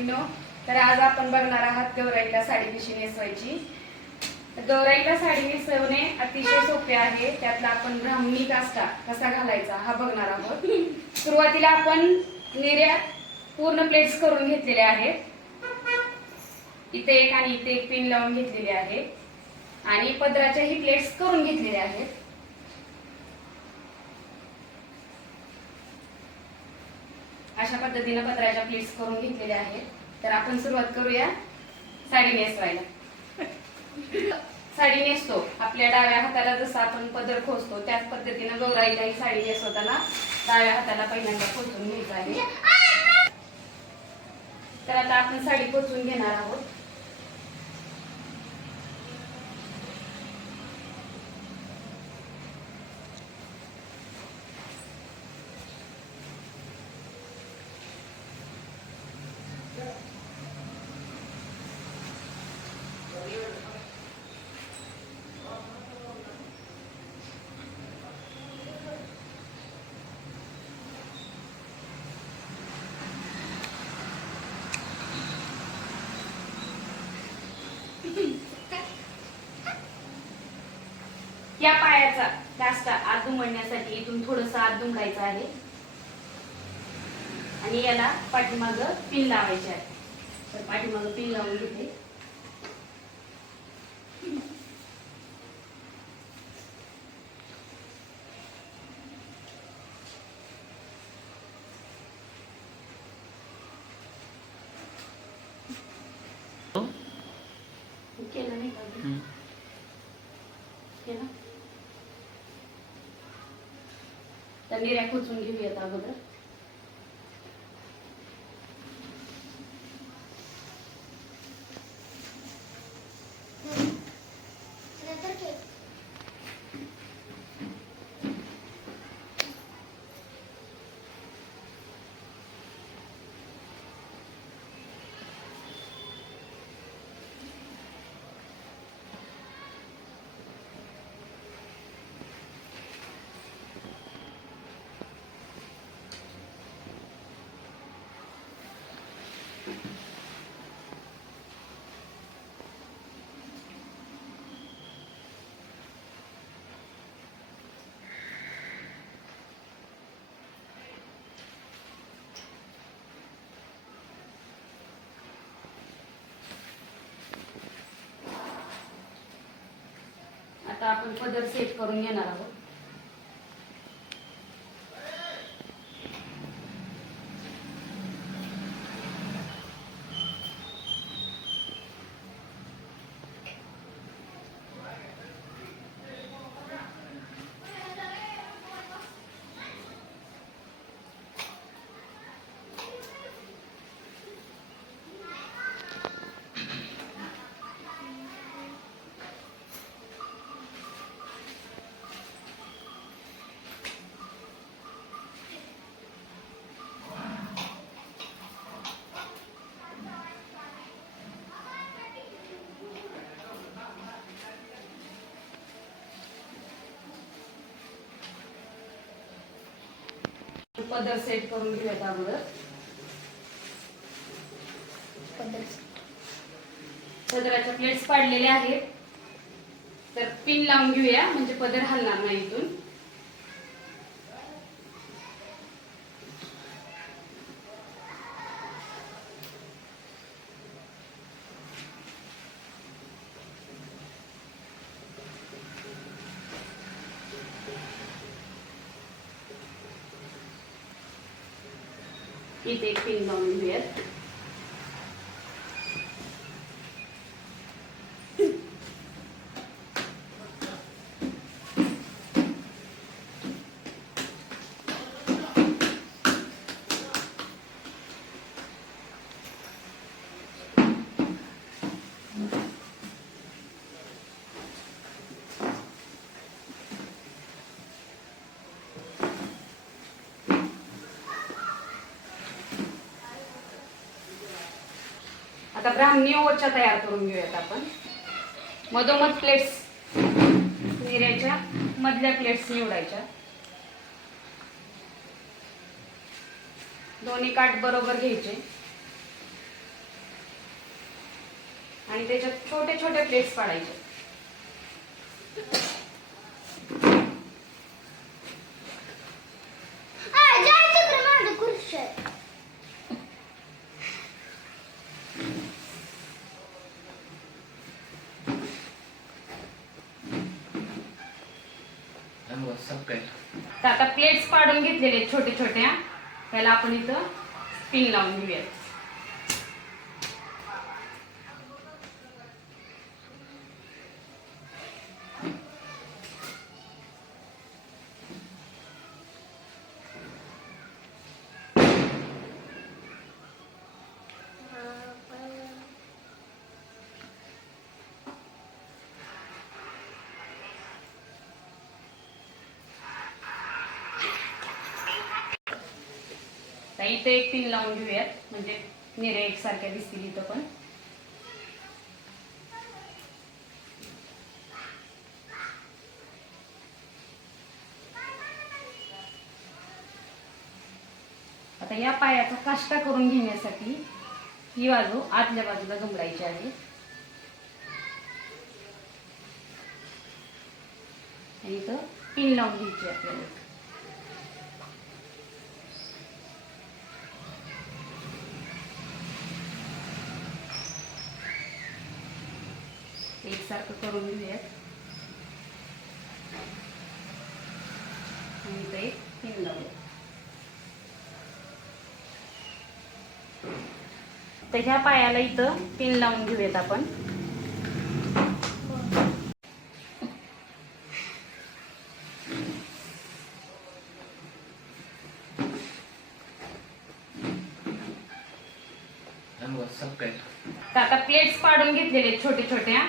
मैत्रिणींनो तर आज आपण बघणार आहात गौराईला साडी कशी नेसवायची. तर गौराईला साडी नेसवणे अतिशय सोपे आहे. त्यातला आपण ब्राह्मणी कास्टा कसा घालायचा हा बघणार आहोत. सुरुवातीला आपण निर्या पूर्ण प्लेट्स करून घेतलेल्या आहेत. इथे एक आणि इथे एक पिन लावून घेतलेले आहे. आणि पदराच्याही प्लेट्स करून घेतलेल्या आहेत. अशा पद्धतीने पत्राच्या प्लेट्स करून घेतलेल्या आहेत. तर आपण सुरुवात करूया. साडी नेसवायला. साडी नेसतो. आपल्या डाव्या हाताला जसं आपण पदर खोचतो त्याच पद्धतीनं गौराईला ही साडी नेसवताना डाव्या हाताला पहिल्यांदा खोचून घ्यायचं आहे. तर आता आपण साडी पोचून घेणार आहोत. या पायाचा जास्त आत दुमडण्यासाठी इथून थोडस आत दुमडायचं आहे. आणि याला पाठीमाग पिन लावायचे आहे. तर पाठीमाग पिन लावून घेते. केलं नाही का? केलं तर निर्या खोचून घेऊयात अगोदर. आता आपण पदर सेट करून घेणार आहोत. पदर सेट करून घेऊयात अगोदर. पदराच्या प्लेट्स पाडलेल्या आहेत. तर पिन लावून घेऊया म्हणजे पदर हलणार नाही इथून. आता ब्राह्मणी ओच्या तयार करून घेऊयात आपण. मधोमध प्लेट्स निरायच्या मधल्या प्लेट्स निवडायच्या. दोन्ही काठ बरोबर घ्यायचे. आणि त्याच्यात छोटे छोटे प्लेट्स पाडायचे. तर आता प्लेट्स पाडून घेतलेले छोटे छोट्या त्याला आपण इथं पिन लावून घेऊयात. इथे एक पिन लावून घेऊयात. म्हणजे निरे एकसारख्या दिसतील इथं पण. आता या पायाचा काष्टा करून घेण्यासाठी ही बाजू आतल्या बाजूला दुमडायची आहे. आणि इथं पिन लावून घ्यायची आपल्याला. एकसारखं करून घेऊयात. आणि एक पिन लावूया तर ह्या पायाला इथं पिन लावून घेऊयात आपण. आता प्लेट्स पाडून घेतलेले छोटे छोट्या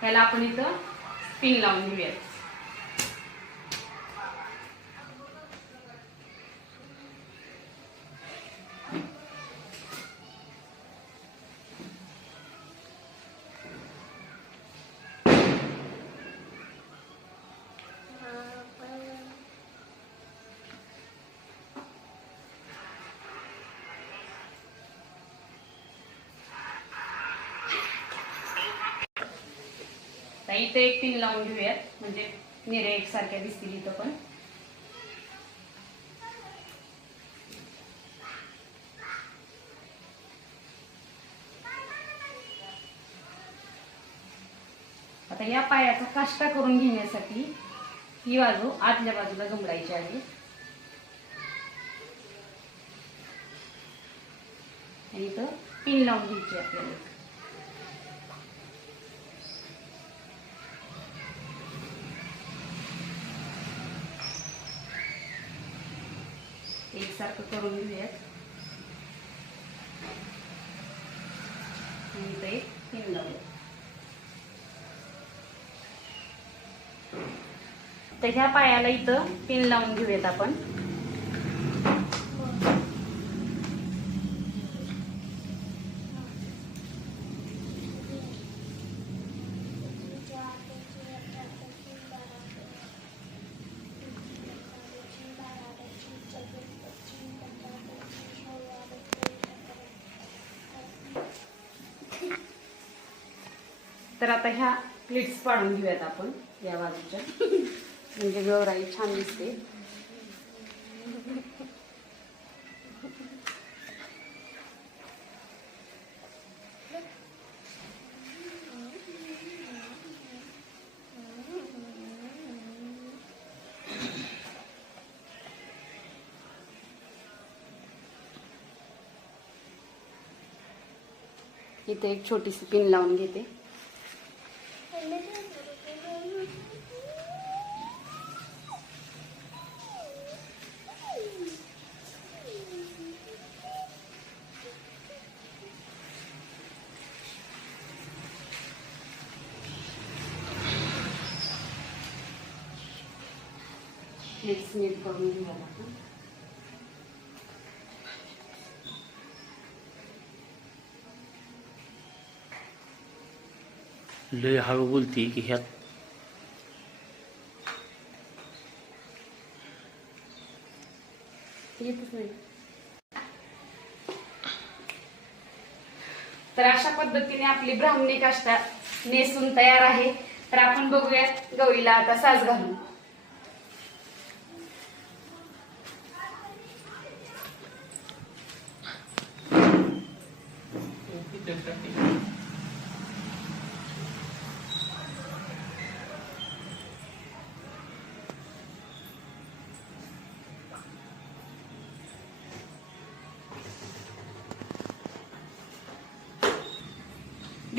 ह्याला आपण इथं पिन लावून घेऊयात तर इथं एक पिन लावून घेऊयात. म्हणजे निरे एकसारख्या दिसतील इथं पण. आता या पायाचा काष्टा करून घेण्यासाठी ही बाजू आतल्या बाजूला जुमडायची आहे. आणि इथं पिन लावून घ्यायची आपल्याला. एकसारखं करून घेऊयात. आणि ते एक पिन लावूया तर ह्या पायाला इथं पिन लावून घेऊयात आपण. तर आता ह्या प्लेट्स पाडून घेऊयात आपण या बाजूच्या. म्हणजे गौराई छान दिसते. इथे एक छोटीशी पिन लावून घेते. हेच नीट करून घेऊया आपण लय हळू बोलती की ह्यात तर अशा पद्धतीने आपली ब्राह्मणी काष्टा नेसून तयार आहे. तर आपण बघूयात गौरीला आता साज घालून.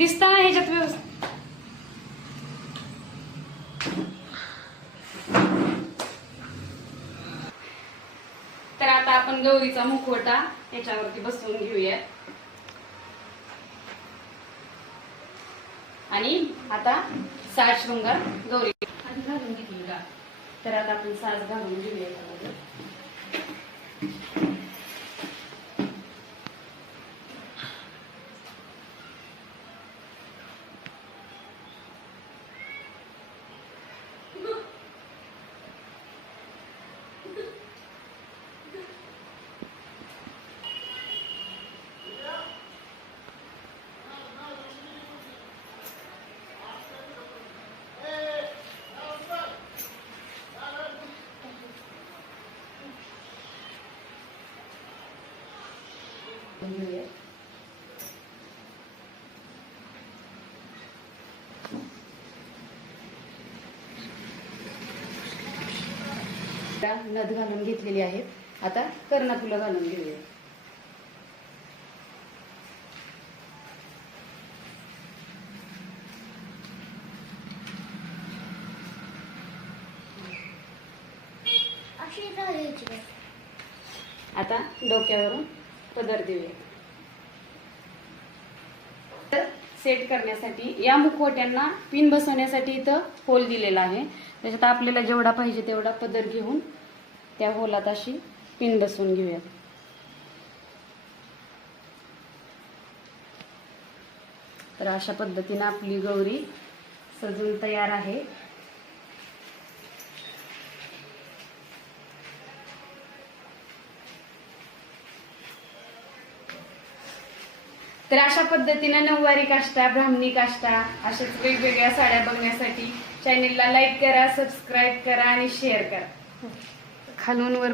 दिसता ना ह्याच्यात व्यवस्थित. तर आता आपण गौरीचा मुखवटा याच्यावरती बसवून घेऊया. आणि आता साज शृंगार गौरी. आधी घालून घेतली का? तर आता आपण साज घालून घेऊया. याच्यामध्ये. घेऊया नथ घालून घेतलेली आहेत आता कर्णफुलं घालून घेऊया. आता डोक्यावरून पदर देऊया सेट करण्यासाठी या मुखवट्यांना पिन बसवण्यासाठी इथं होल दिलेला आहे. त्याच्यात आपल्याला जेवढा पाहिजे तेवढा पदर घेऊन त्या होलात अशी पिन बसवून घेऊयात तर अशा पद्धतीने आपली गौरी सजून तयार आहे. तर अशा पद्धतीने नऊवारी काष्टा ब्राह्मणी काष्टा अशाच वेगवेगळ्या साड्या बघण्यासाठी चॅनेलला लाईक करा सबस्क्राईब करा आणि शेअर करा. खालून वर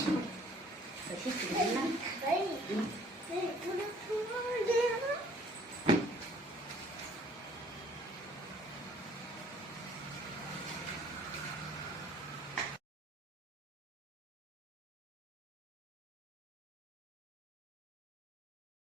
ছিল